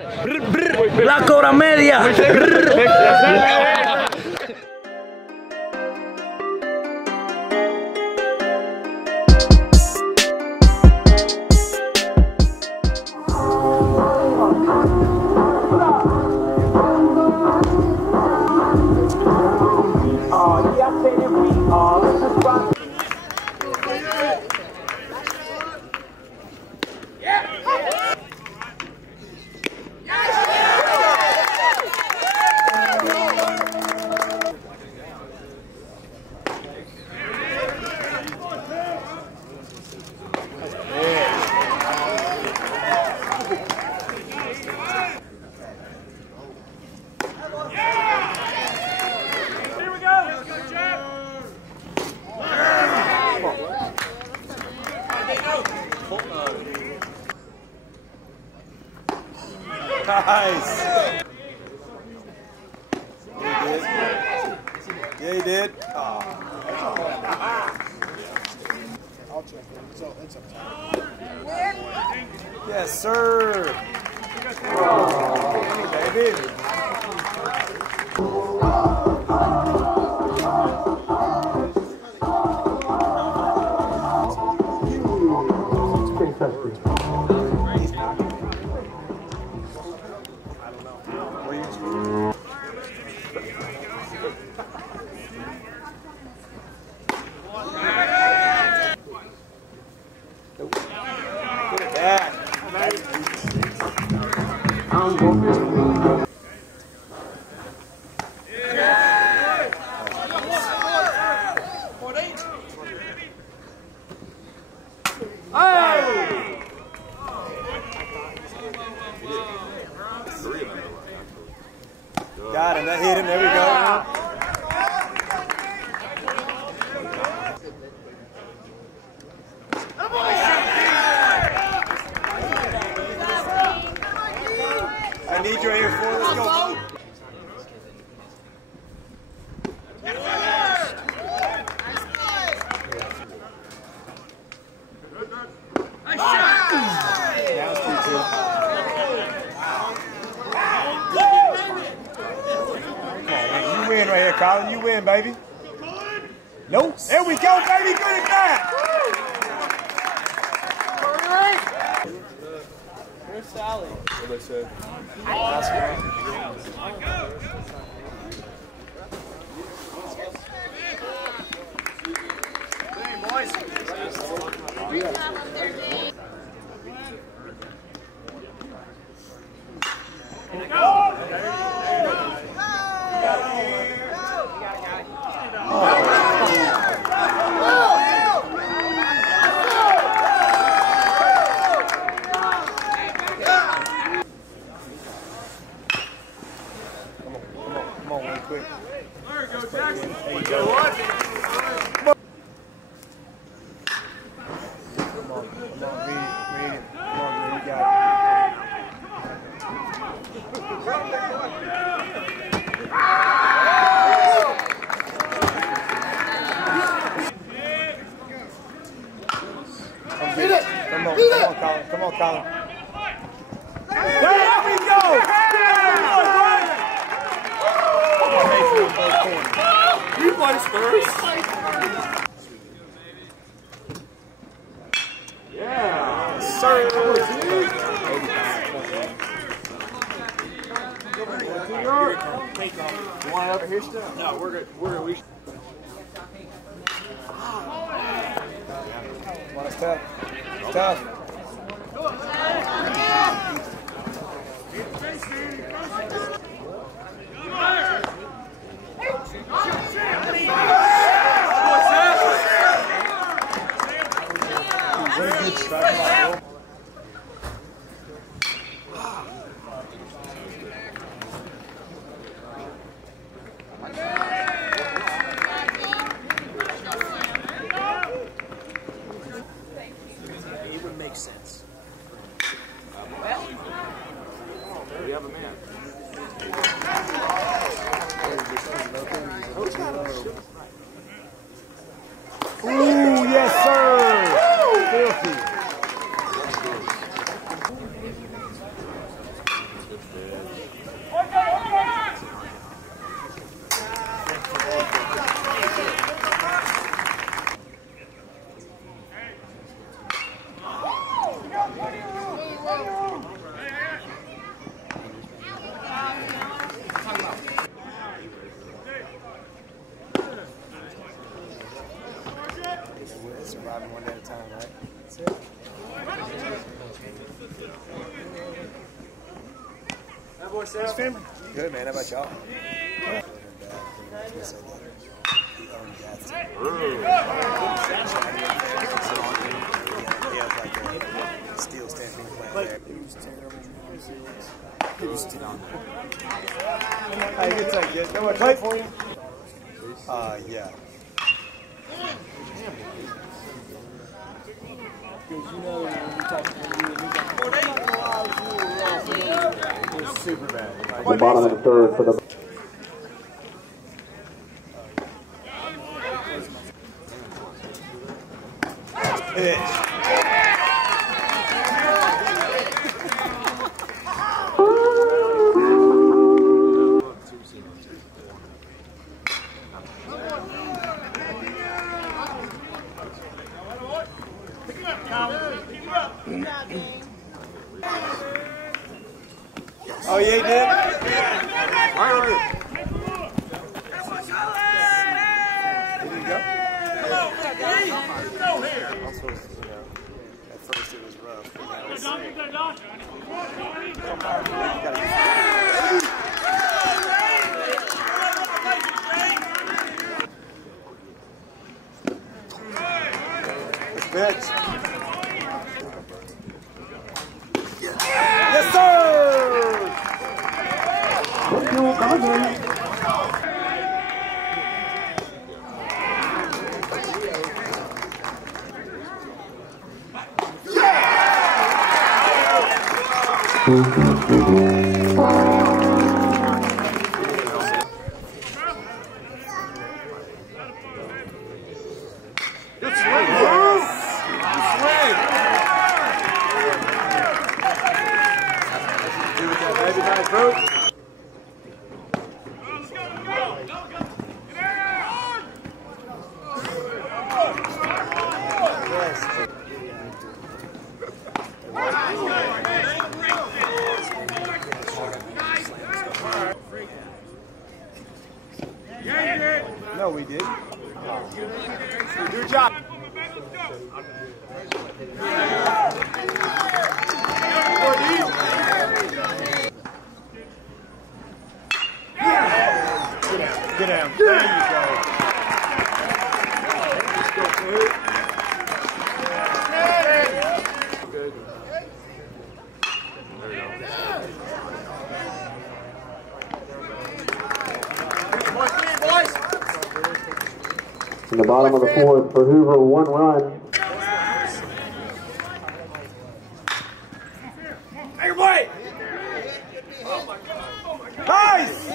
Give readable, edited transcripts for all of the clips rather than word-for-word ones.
La cobra media. Nice. Yeah, he did. Oh. I'll check it. It's up. Yes, sir. Oh, baby. Got him, that hit him, there we go. I need you here for let's go. You win right here, Colin. You win, baby. Nope. There we go, baby. Good at that. Where's Sally? What they said? Come on, Colin. There we go! You play first. Yeah, sir. You want it over here still? No, we're good. It's tough. It's tough. It would make sense. We have a man. Ooh, yes, sir. Filthy. Surviving one day at a time, right? That's it. How boy, Sarah? Family. Good, man. How about y'all? He has like a steel stamping plant there. He was terrible. He was terrible. Hey, good take, kid. Come on, play for you. Yeah. Because you know when we talk to you, it's super bad. The bottom of the third for the pitch. Oh, yeah, he did? Right. Did he go? Also, at first it was rough. Let's pitch. Yes, sir! Good swing. Yes. Good swing. Do with that baby nice boat. No, we did. Do your job. Get down. There you go. Good. in the bottom of the fourth for Hoover, 1 run. Hey, boy! Nice!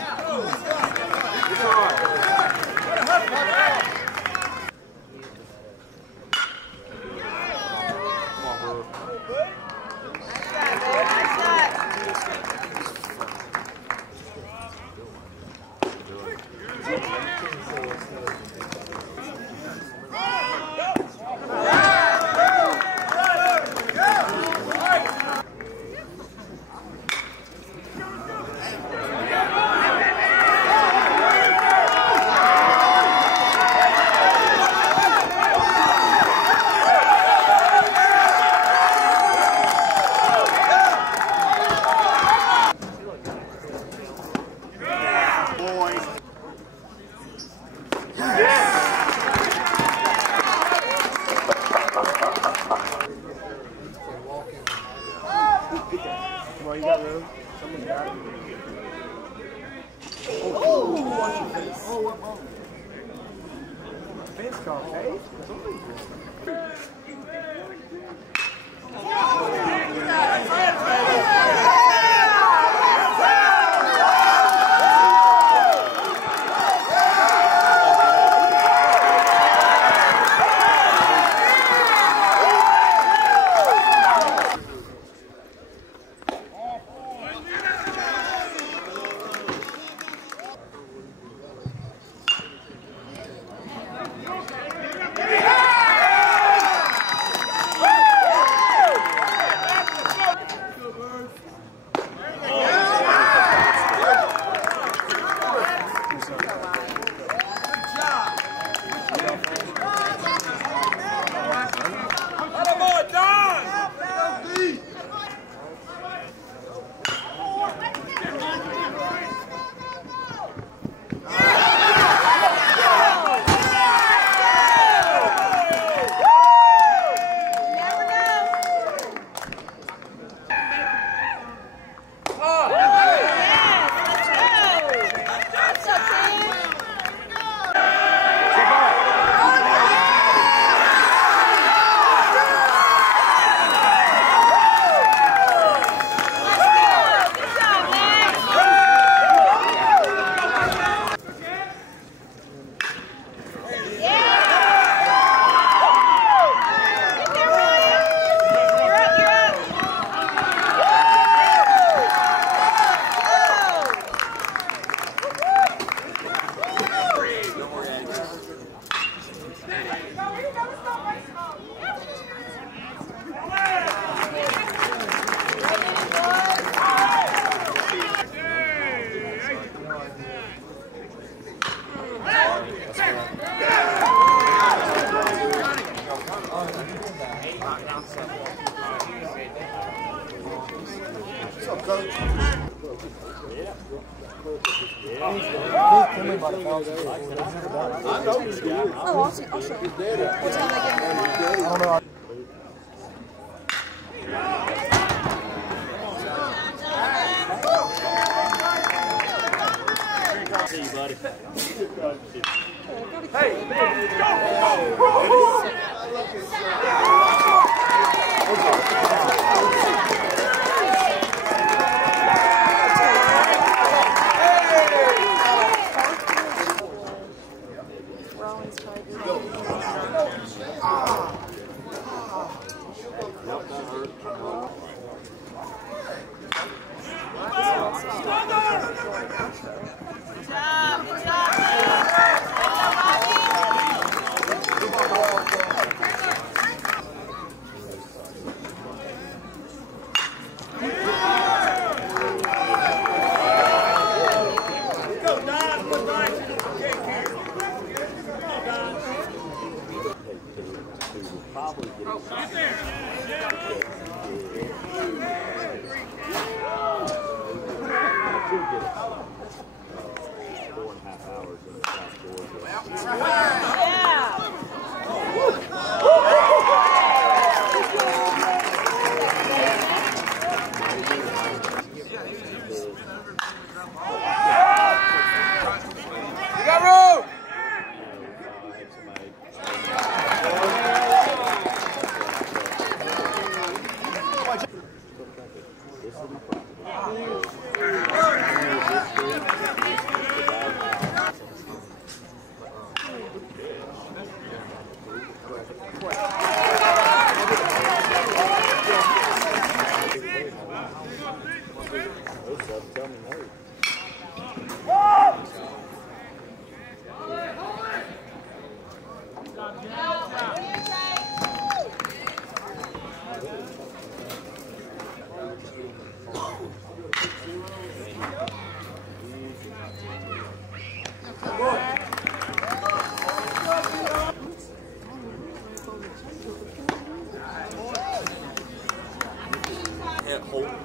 Come on, you got room. Someone's got it. Oh, watch your face. Oh, what ball? Fence call, hey? I'll show you. What time I get there? I don't know. See you, buddy. Hey,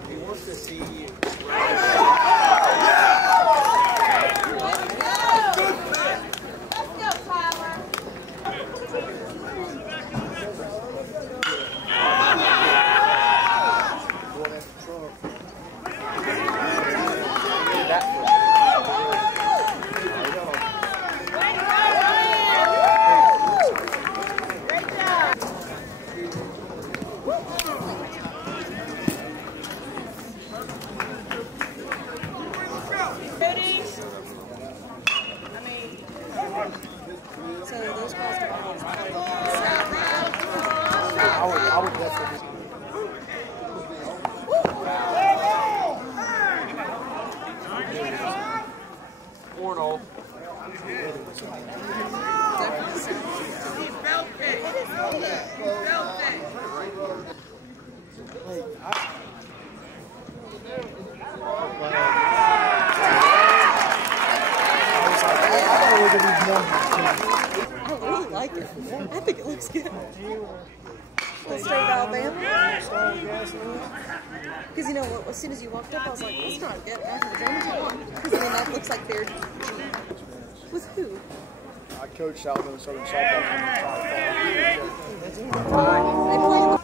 He wants to see I would definitely. Orno. He felt it. He felt it. I really like it. I think it looks good. Let's start with Alabama. Because you know what, as soon as you walked up, I was like, let's not get after the Germans you want. Because I mean, that looks like they're with who? I coached Alabama Southern softball. They play.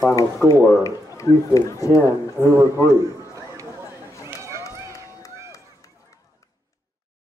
Final score, Houston 10, Hoover 3.